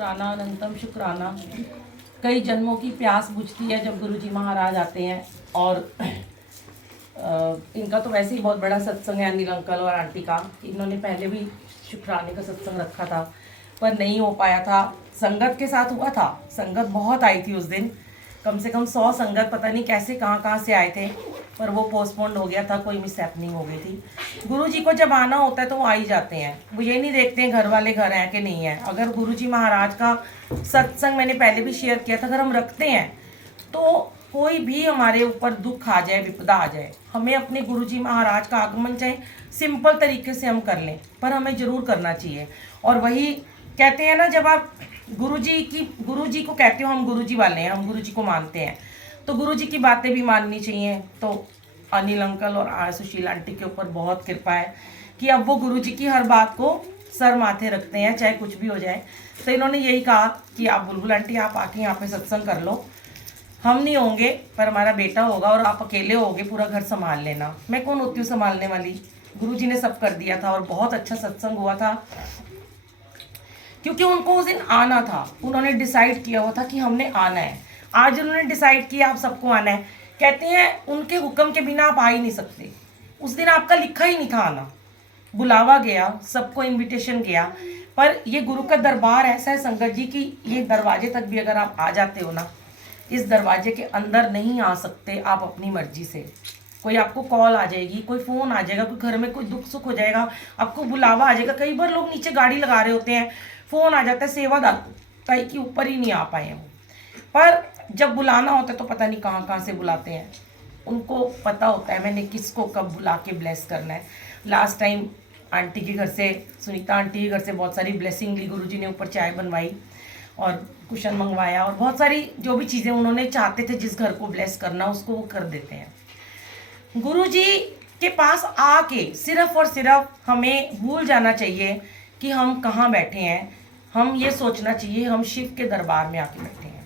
शुक्राना अनंतम शुक्राना। कई जन्मों की प्यास बुझती है जब गुरुजी महाराज आते हैं। और इनका तो वैसे ही बहुत बड़ा सत्संग है, अनिल अंकल और आंटी का। इन्होंने पहले भी शुक्राने का सत्संग रखा था पर नहीं हो पाया था। संगत के साथ हुआ था, संगत बहुत आई थी उस दिन, कम से कम 100 संगत, पता नहीं कैसे कहाँ से आए थे, पर वो पोस्टपोन्ड हो गया था, कोई मिस हैपनिंग हो गई थी। गुरुजी को जब आना होता है तो वो आ ही जाते हैं, वो ये नहीं देखते हैं घर वाले घर हैं कि नहीं है। अगर गुरुजी महाराज का सत्संग, मैंने पहले भी शेयर किया था, अगर हम रखते हैं तो कोई भी हमारे ऊपर दुख आ जाए, विपदा आ जाए, हमें अपने गुरुजी महाराज का आगमन चाहे सिंपल तरीके से हम कर लें, पर हमें ज़रूर करना चाहिए। और वही कहते हैं ना, जब आप गुरुजी को कहते हो हम गुरुजी वाले हैं, हम गुरुजी को मानते हैं, तो गुरुजी की बातें भी माननी चाहिए। तो अनिल अंकल और सुशील आंटी के ऊपर बहुत कृपा है कि अब वो गुरुजी की हर बात को सर माथे रखते हैं, चाहे कुछ भी हो जाए। तो इन्होंने यही कहा कि आप बुलबुल आंटी आप आके यहाँ पे सत्संग कर लो, हम नहीं होंगे पर हमारा बेटा होगा और आप अकेले होगे, पूरा घर संभाल लेना। मैं कौन होती हूँ संभालने वाली, गुरुजी ने सब कर दिया था। और बहुत अच्छा सत्संग हुआ था क्योंकि उनको उस दिन आना था, उन्होंने डिसाइड किया हुआ था कि हमने आना है। आज उन्होंने डिसाइड किया आप सबको आना है। कहते हैं उनके हुक्म के बिना आप आ ही नहीं सकते। उस दिन आपका लिखा ही नहीं था आना, बुलावा गया, सबको इनविटेशन गया, पर ये गुरु का दरबार ऐसा है संगत जी की ये दरवाजे तक भी अगर आप आ जाते हो ना, इस दरवाजे के अंदर नहीं आ सकते आप अपनी मर्जी से। कोई आपको कॉल आ जाएगी, कोई फ़ोन आ जाएगा, कोई घर में कोई दुख सुख हो जाएगा, आपको बुलावा आ जाएगा। कई बार लोग नीचे गाड़ी लगा रहे होते हैं, फ़ोन आ जाता है सेवादार के ऊपर ही नहीं आ पाए हैं, पर जब बुलाना होता है तो पता नहीं कहाँ कहाँ से बुलाते हैं। उनको पता होता है मैंने किसको कब बुला के ब्लेस करना है। लास्ट टाइम आंटी के घर से, सुनीता आंटी के घर से बहुत सारी ब्लेसिंग ली, गुरुजी ने ऊपर चाय बनवाई और कुशन मंगवाया और बहुत सारी जो भी चीज़ें उन्होंने चाहते थे जिस घर को ब्लेस करना उसको वो कर देते हैं। गुरुजी के पास आके सिर्फ और सिर्फ हमें भूल जाना चाहिए कि हम कहाँ बैठे हैं। हम ये सोचना चाहिए हम शिव के दरबार में आके बैठे हैं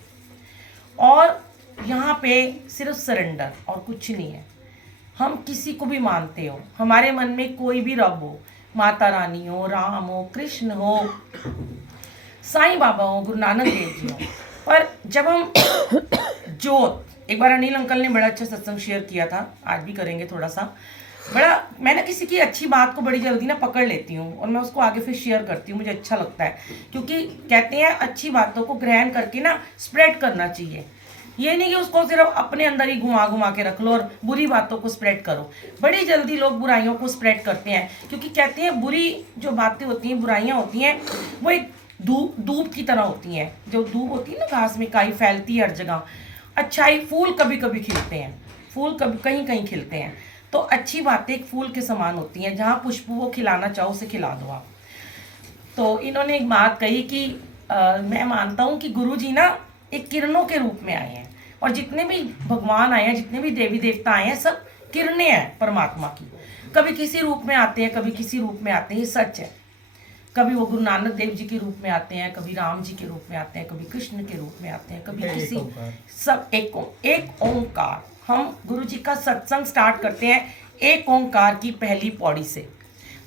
और यहाँ पे सिर्फ सरेंडर और कुछ नहीं है। हम किसी को भी मानते हो, हमारे मन में कोई भी रब हो, माता रानी हो, राम हो, कृष्ण हो, साईं बाबा हो, गुरु नानक देव जी हो, पर जब हम जोत, एक बार अनिल अंकल ने बड़ा अच्छा सत्संग शेयर किया था, आज भी करेंगे थोड़ा सा। बड़ा मैं ना किसी की अच्छी बात को बड़ी जल्दी ना पकड़ लेती हूँ और मैं उसको आगे फिर शेयर करती हूँ, मुझे अच्छा लगता है। क्योंकि कहते हैं अच्छी बातों को ग्रहण करके ना स्प्रेड करना चाहिए। ये नहीं कि उसको सिर्फ अपने अंदर ही घुमा घुमा के रख लो और बुरी बातों को स्प्रेड करो। बड़ी जल्दी लोग बुराइयों को स्प्रेड करते हैं, क्योंकि कहते हैं बुरी जो बातें होती हैं, बुराइयाँ होती हैं, वो एक धूप की तरह होती हैं। जो धूप होती है ना, घास में काई फैलती है हर जगह। अच्छाई फूल कभी कभी खिलते हैं, फूल कभी कहीं कहीं खिलते हैं, तो अच्छी बातें एक फूल के समान होती हैं, जहाँ पुष्प वो खिलाना चाहो उसे खिला दो आप। तो इन्होंने एक बात कही कि मैं मानता हूँ कि गुरु जी ना एक किरणों के रूप में आए हैं, और जितने भी भगवान आए हैं, जितने भी देवी देवता आए हैं, सब किरणें हैं परमात्मा की। कभी किसी रूप में आते हैं, कभी किसी रूप में आते हैं, ये सच है। कभी वो गुरु नानक देव जी के रूप में आते हैं, कभी राम जी के रूप में आते हैं, कभी कृष्ण के रूप में आते हैं, कभी किसी, सब एक ओंकार। हम गुरु जी का सत्संग स्टार्ट करते हैं एक ओंकार की पहली पौड़ी से,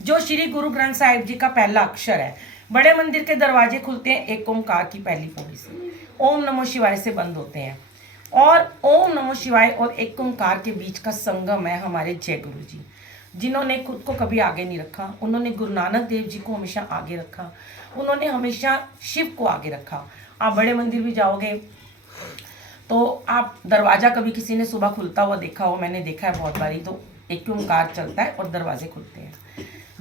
जो श्री गुरु ग्रंथ साहिब जी का पहला अक्षर है। बड़े मंदिर के दरवाजे खुलते हैं एक ओंकार की पहली पौड़ी से, ओम नमो शिवाय से बंद होते हैं, और ओम नमो शिवाय और एक ओंकार के बीच का संगम है हमारे जय गुरु जी, जिन्होंने खुद को कभी आगे नहीं रखा। उन्होंने गुरु नानक देव जी को हमेशा आगे रखा, उन्होंने हमेशा शिव को आगे रखा। आप बड़े मंदिर भी जाओगे तो आप दरवाज़ा कभी किसी ने सुबह खुलता हुआ देखा हो, मैंने देखा है बहुत बारी, तो एक ओंकार चलता है और दरवाजे खुलते हैं,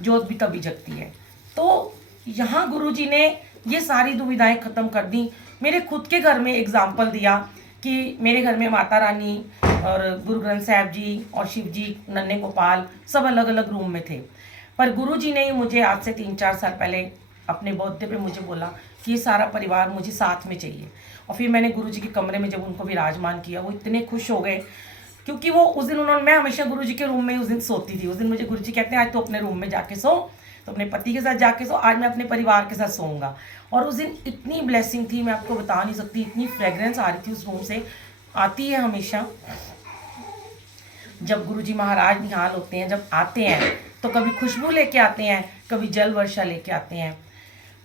जोत भी तभी जगती है। तो यहाँ गुरुजी ने ये सारी दुविधाएं ख़त्म कर दी। मेरे खुद के घर में एग्जाम्पल दिया कि मेरे घर में माता रानी और गुरु ग्रंथ साहिब जी और शिव जी, नन्हे गोपाल, सब अलग अलग रूम में थे, पर गुरुजी ने मुझे आज से 3-4 साल पहले अपने बर्थडे पे मुझे बोला कि ये सारा परिवार मुझे साथ में चाहिए। और फिर मैंने गुरुजी के कमरे में जब उनको विराजमान किया, वो इतने खुश हो गए, क्योंकि वो उस दिन मैं हमेशा गुरुजी के रूम में उस दिन सोती थी। उस दिन मुझे गुरुजी कहते हैं आज तो अपने रूम में जाके सो, तो अपने पति के साथ जाके सो, आज मैं अपने परिवार के साथ सोऊंगा। और उस दिन इतनी ब्लेसिंग थी, मैं आपको बता नहीं सकती, इतनी फ्रेगरेंस आ रही थी उस रूम से, आती है हमेशा जब गुरुजी महाराज निहाल होते हैं, जब आते हैं तो कभी खुशबू लेके आते हैं, कभी जल वर्षा लेके आते हैं।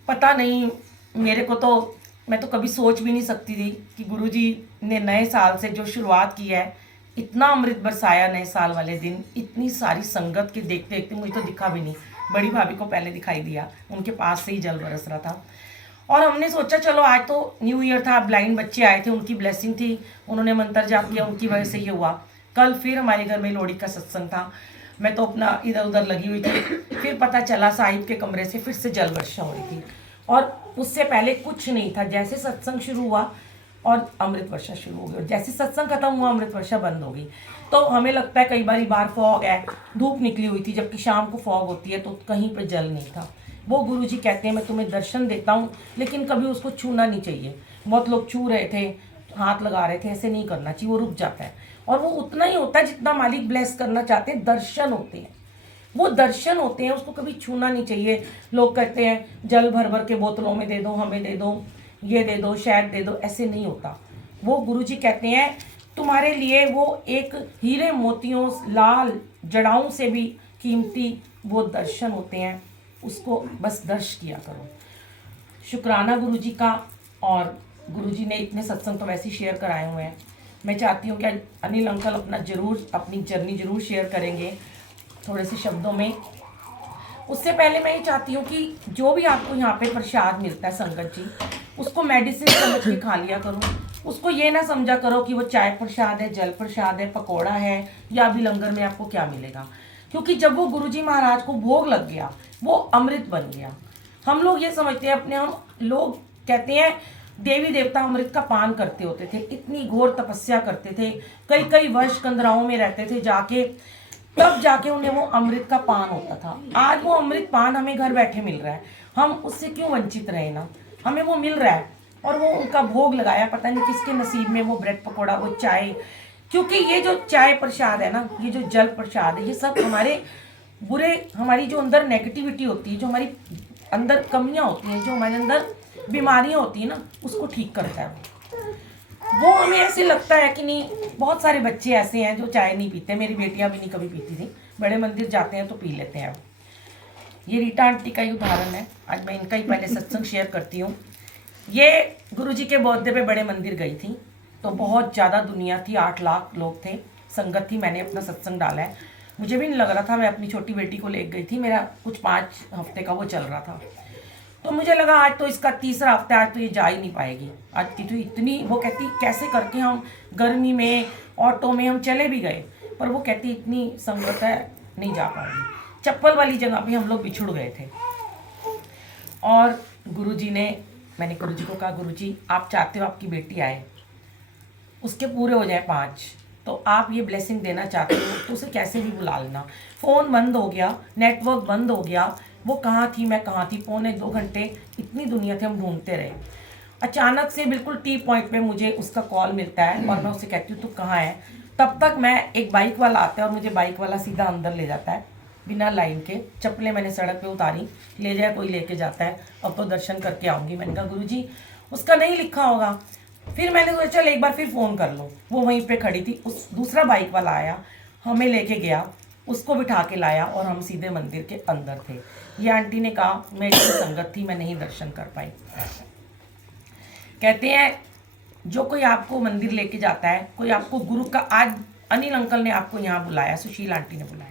पता नहीं मेरे को तो, मैं तो कभी सोच भी नहीं सकती थी कि गुरुजी ने नए साल से जो शुरुआत की है, इतना अमृत बरसाया नए साल वाले दिन, इतनी सारी संगत के देखते देखते मुझे तो दिखा भी नहीं। बड़ी भाभी को पहले दिखाई दिया, उनके पास से ही जल बरस रहा था। और हमने सोचा चलो आज तो न्यू ईयर था, ब्लाइंड बच्चे आए थे, उनकी ब्लेसिंग थी, उन्होंने मंत्र जाप किया, उनकी वजह से ये हुआ। कल फिर हमारे घर में लोहड़ी का सत्संग था, मैं तो अपना इधर उधर लगी हुई थी। फिर पता चला साहिब के कमरे से फिर से जल वर्षा हो रही थी, और उससे पहले कुछ नहीं था। जैसे सत्संग शुरू हुआ और अमृत वर्षा शुरू हो गई, और जैसे सत्संग खत्म हुआ अमृत वर्षा बंद हो गई। तो हमें लगता है कई बार फॉग है, धूप निकली हुई थी, जबकि शाम को फॉग होती है, तो कहीं पे जल नहीं था। वो गुरुजी कहते हैं मैं तुम्हें दर्शन देता हूँ, लेकिन कभी उसको छूना नहीं चाहिए। बहुत लोग छू रहे थे, हाथ लगा रहे थे, ऐसे नहीं करना चाहिए, वो रुक जाता है। और वो उतना ही होता है जितना मालिक ब्लेस करना चाहते हैं, दर्शन होते हैं, वो दर्शन होते हैं, उसको कभी छूना नहीं चाहिए। लोग कहते हैं जल भर भर के बोतलों में दे दो, हमें दे दो, ये दे दो, शहद दे दो, ऐसे नहीं होता। वो गुरुजी कहते हैं तुम्हारे लिए वो एक हीरे मोतियों लाल जड़ाओं से भी कीमती वो दर्शन होते हैं, उसको बस दर्श किया करो। शुक्राना गुरुजी का। और गुरुजी ने इतने सत्संग तो वैसे ही शेयर कराए हुए हैं। मैं चाहती हूँ कि अनिल अंकल अपनी जर्नी जरूर शेयर करेंगे थोड़े से शब्दों में। उससे पहले मैं ये चाहती हूँ कि जो भी आपको यहाँ पे प्रसाद मिलता है संगत जी, उसको मेडिसिन समझ के खा लिया करो। उसको ये ना समझा करो कि वो चाय प्रसाद है, जल प्रसाद है, पकौड़ा है, या अभी लंगर में आपको क्या मिलेगा। क्योंकि जब वो गुरुजी महाराज को भोग लग गया, वो अमृत बन गया। हम लोग ये समझते हैं अपने, हम लोग कहते हैं देवी देवता अमृत का पान करते होते थे, इतनी घोर तपस्या करते थे, कई कई वर्ष कंदराओं में रहते थे जाके, तब जाके उन्हें वो अमृत का पान होता था। आज वो अमृत पान हमें घर बैठे मिल रहा है, हम उससे क्यों वंचित रहे ना। हमें वो मिल रहा है, और वो उनका भोग लगाया, पता नहीं किसके नसीब में वो ब्रेड पकौड़ा, वो चाय। क्योंकि ये जो चाय प्रसाद है ना, ये जो जल प्रसाद है, ये सब हमारे बुरे, हमारी जो अंदर नेगेटिविटी होती है, जो हमारी अंदर कमियां होती हैं, जो हमारे अंदर बीमारियां होती हैं ना, उसको ठीक करता है। वो हमें ऐसे लगता है कि नहीं, बहुत सारे बच्चे ऐसे हैं जो चाय नहीं पीते, मेरी बेटियां भी नहीं कभी पीती थी, बड़े मंदिर जाते हैं तो पी लेते हैं। ये रीटा आंटी का ही उदाहरण है, आज मैं इनका ही पहले सत्संग शेयर करती हूँ। ये गुरुजी के बर्थडे पे बड़े मंदिर गई थी, तो बहुत ज़्यादा दुनिया थी, 8 लाख लोग थे, संगत थी। मैंने अपना सत्संग डाला है, मुझे भी नहीं लग रहा था, मैं अपनी छोटी बेटी को ले गई थी, मेरा कुछ 5 हफ्ते का वो चल रहा था। तो मुझे लगा आज तो इसका तीसरा हफ्ता, आज तो ये जा ही नहीं पाएगी। आज की तो इतनी, वो कहती कैसे करके हम गर्मी में ऑटो में हम चले भी गए, पर वो कहती इतनी संगत है नहीं जा पाएगी। चप्पल वाली जगह पे हम लोग बिछुड़ गए थे। और गुरुजी ने, मैंने गुरुजी को कहा गुरुजी आप चाहते हो आपकी बेटी आए, उसके पूरे हो जाए 5, तो आप ये ब्लेसिंग देना चाहते हो तो उसे कैसे भी बुला लेना। फ़ोन बंद हो गया, नेटवर्क बंद हो गया, वो कहाँ थी मैं कहाँ थी, 1.25 घंटे इतनी दुनिया थी, हम ढूंढते रहे। अचानक से बिल्कुल टी पॉइंट पे मुझे उसका कॉल मिलता है, और मैं उससे कहती हूँ तू कहाँ है। तब तक मैं, एक बाइक वाला आता है और मुझे बाइक वाला सीधा अंदर ले जाता है बिना लाइन के। चप्पलें मैंने सड़क पे उतारी, ले जाए कोई लेके जाता है, अब तो दर्शन करके आऊँगी। मैंने कहा गुरुजी उसका नहीं लिखा होगा। फिर मैंने सोचा चल एक बार फिर फ़ोन कर लो, वो वहीं पे खड़ी थी। उस दूसरा बाइक वाला आया, हमें लेके गया, उसको बिठा के लाया, और हम सीधे मंदिर के अंदर थे। ये आंटी ने कहा मेरी संगत थी, मैं नहीं दर्शन कर पाई। कहते हैं जो कोई आपको मंदिर लेके जाता है, कोई आपको गुरु का, आज अनिल अंकल ने आपको यहाँ बुलाया, सुशील आंटी ने बुलाया,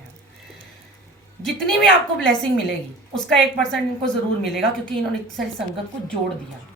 जितनी भी आपको ब्लेसिंग मिलेगी उसका 1% इनको ज़रूर मिलेगा, क्योंकि इन्होंने इतनी सारी संगत को जोड़ दिया।